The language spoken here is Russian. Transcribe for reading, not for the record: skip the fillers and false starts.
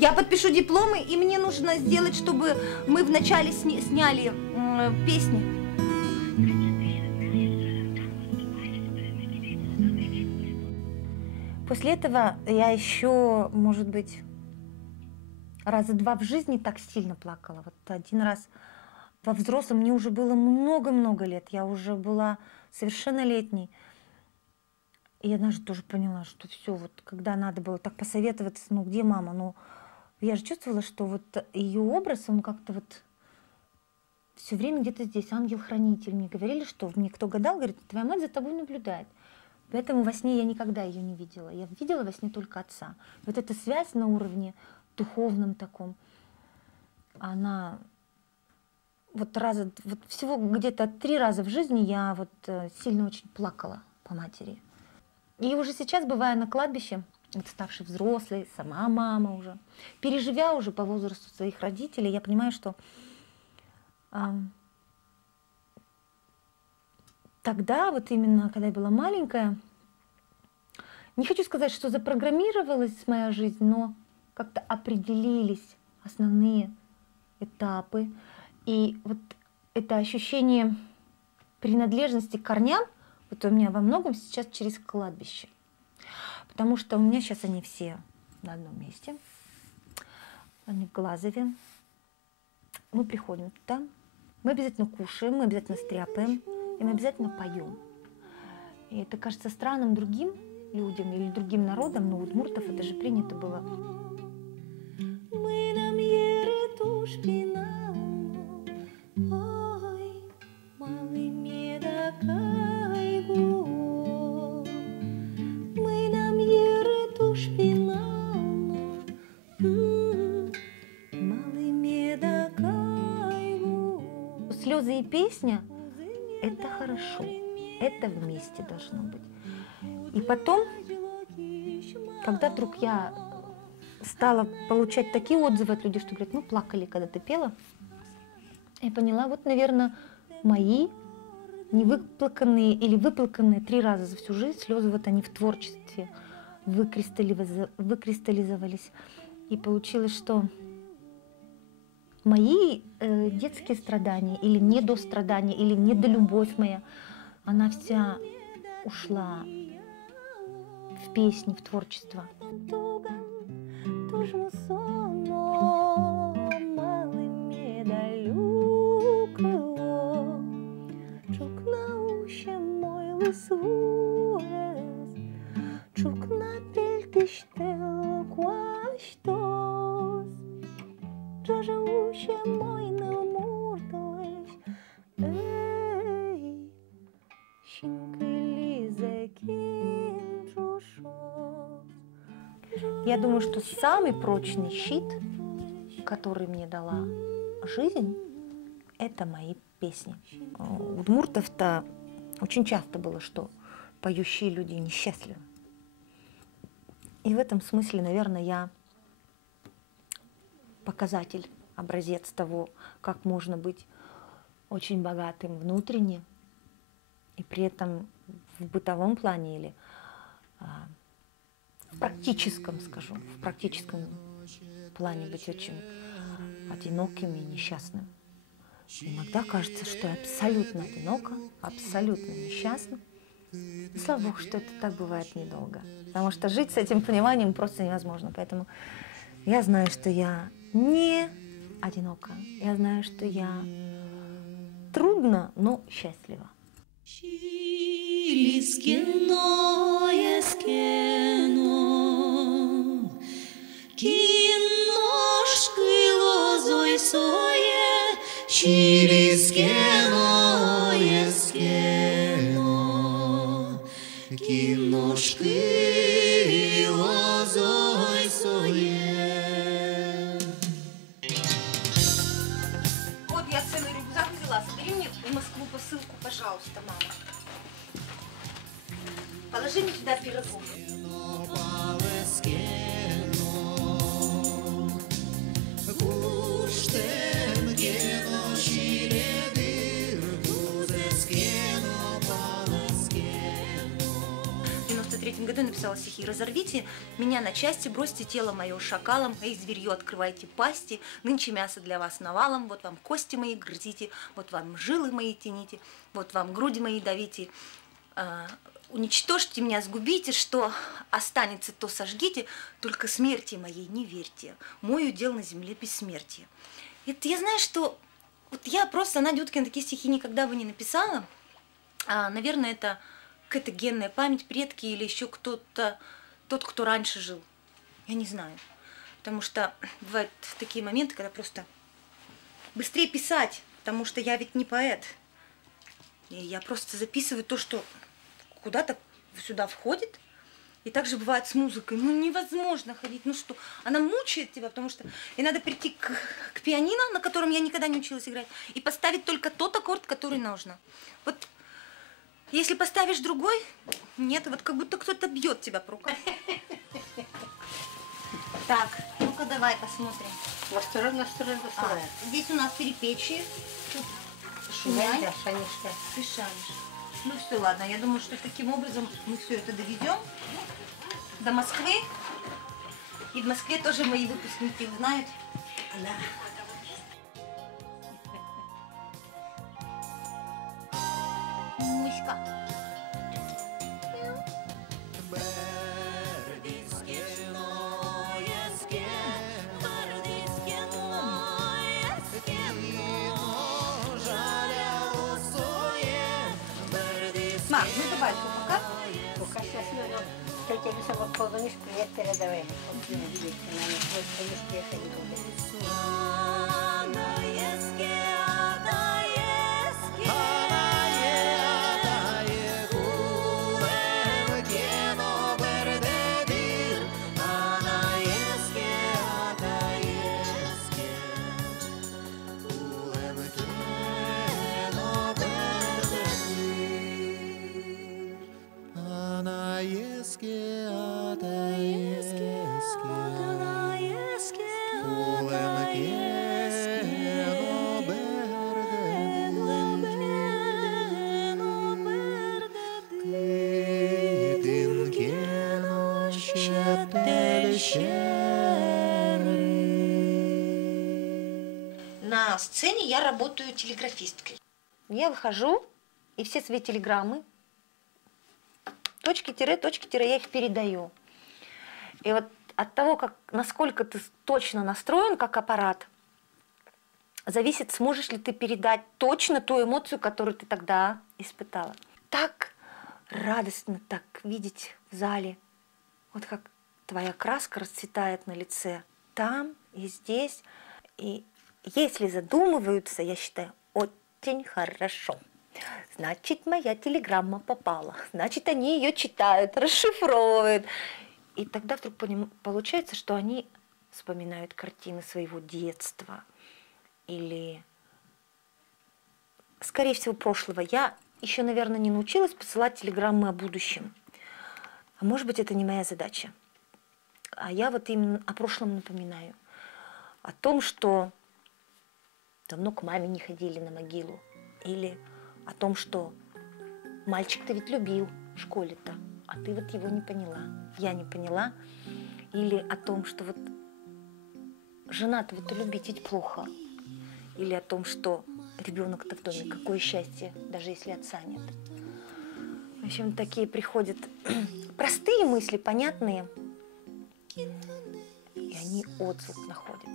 Я подпишу дипломы, и мне нужно сделать, чтобы мы вначале сняли песни. После этого я еще, может быть, раза два в жизни так сильно плакала. Вот один раз во взрослом, мне уже было много-много лет, я уже была совершеннолетней. И я даже тоже поняла, что все, вот когда надо было так посоветоваться, ну где мама, ну я же чувствовала, что вот ее образ, он как-то вот все время где-то здесь, ангел-хранитель. Мне говорили, что мне кто гадал, говорит, твоя мать за тобой наблюдает. Поэтому во сне я никогда ее не видела. Я видела во сне только отца. Вот эта связь на уровне духовном таком, она вот всего где-то 3 раза в жизни я вот сильно очень плакала по матери. И уже сейчас, бывая на кладбище, вот ставший взрослой, сама мама уже, переживя уже по возрасту своих родителей, я понимаю, что тогда, вот именно, когда я была маленькая, не хочу сказать, что запрограммировалась моя жизнь, но как-то определились основные этапы. И вот это ощущение принадлежности к корням, вот у меня во многом сейчас через кладбище. Потому что у меня сейчас они все на одном месте. Они в Глазове. Мы приходим туда, мы обязательно кушаем, мы обязательно стряпаем, и мы обязательно поем. И это кажется странным другим людям или другим народам, но у удмуртов это же принято было. Слезы и песня – это хорошо, это вместе должно быть. И потом, когда вдруг я стала получать такие отзывы от людей, что говорят, ну плакали, когда ты пела, я поняла, вот, наверное, мои невыплаканные или выплаканные 3 раза за всю жизнь слезы, вот они в творчестве выкристаллизовались. И получилось, что мои детские страдания или недострадания, или недолюбовь моя, она вся ушла в песни, в творчество. Я думаю, что самый прочный щит, который мне дала жизнь, это мои песни. У удмуртов-то очень часто было, что поющие люди несчастливы. И в этом смысле, наверное, я показатель, образец того, как можно быть очень богатым внутренне, и при этом в бытовом плане или в практическом, скажу, в практическом плане быть очень одиноким и несчастным. Иногда кажется, что я абсолютно одинока, абсолютно несчастна. И слава Богу, что это так бывает недолго. Потому что жить с этим пониманием просто невозможно. Поэтому я знаю, что я не одинока. Я знаю, что я трудно, но счастлива. Вот я целый рюкзак взяла. Собери мне в Москву посылку, пожалуйста, мама. Положи мне сюда пирогов. В 1993 году я написала написала стихи. Разорвите меня на части, бросьте тело мое шакалом, эй, зверье, открывайте пасти, нынче мясо для вас навалом, вот вам кости мои грызите, вот вам жилы мои тяните, вот вам груди мои давите. Уничтожьте меня, сгубите, что останется, то сожгите, только смерти моей не верьте, мой удел на земле бессмертие. Это я знаю, что вот я просто, Надя Уткина, такие стихи никогда бы не написала. Наверное, это какая-то генная память, предки или еще кто-то, тот, кто раньше жил. Я не знаю. Потому что бывают такие моменты, когда просто быстрее писать, потому что я ведь не поэт. И я просто записываю то, что куда-то сюда входит. И также бывает с музыкой. Ну, невозможно ходить. Ну что, она мучает тебя, потому что и надо прийти к пианино, на котором я никогда не училась играть, и поставить только тот аккорд, который нужно. Вот если поставишь другой, нет, вот как будто кто-то бьет тебя по рукам. Так, ну-ка давай посмотрим. Насторон. Здесь у нас перепечье. Тут шумяй. Да, шанишка. Ты шанишь. Ну все, ладно, я думаю, что таким образом мы все это доведем до Москвы. И в Москве тоже мои выпускники узнают. Да. Муська. Мам, ну давай, пока. Пока счастливо. Тетя Люся, вот позвонишь, привет передавай. Вот не видите, не успеха не будет. На сцене я работаю телеграфисткой. Я выхожу, и все свои телеграммы, точки-тире, я их передаю. И вот от того, насколько ты точно настроен как аппарат, зависит, сможешь ли ты передать точно ту эмоцию, которую ты тогда испытала. Так радостно так видеть в зале, вот как твоя краска расцветает на лице там и здесь. И если задумываются, я считаю, очень хорошо. Значит, моя телеграмма попала. Значит, они ее читают, расшифровывают. И тогда вдруг получается, что они вспоминают картины своего детства или, скорее всего, прошлого. Я еще, наверное, не научилась посылать телеграммы о будущем. А может быть, это не моя задача. А я вот именно о прошлом напоминаю. О том, что давно к маме не ходили на могилу. Или о том, что мальчик-то ведь любил в школе-то, а ты вот его не поняла. Я не поняла. Или о том, что вот жена-то вот любить ведь плохо. Или о том, что ребенок-то в доме, какое счастье, даже если отца нет. В общем, такие приходят простые мысли, понятные, и они отзыв находят.